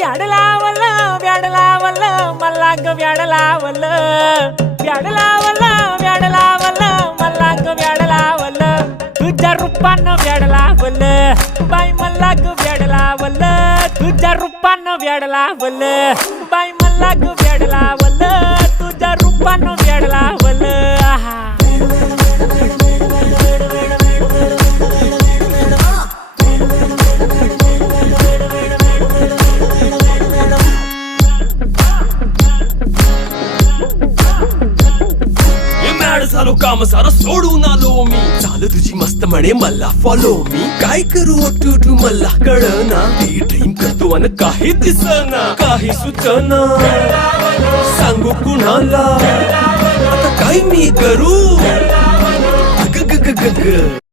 व्याड लावलं व्याड लावलं मला ग व्याड लावलं व्याड लावलं व्याड लावलं मला ग व्याड लावलं तुझ्या रूपानं व्याड लावलं बाई मला ग व्याड लावलं तुझ्या रूपानं व्याड लावलं बाई मला ग व्याड लावलं तुझ्या रूपानं व्याड लावलं आहा झालो काम सारं सोडून आलो मी चाल तुझी मस्त म्हणे मला फॉलो मी काय करू टू मला कळना ती ड्रीम करतो अन काही दिसना काही सुचना सांगू कुणाला आता काय मी करू ग ग ग ग ग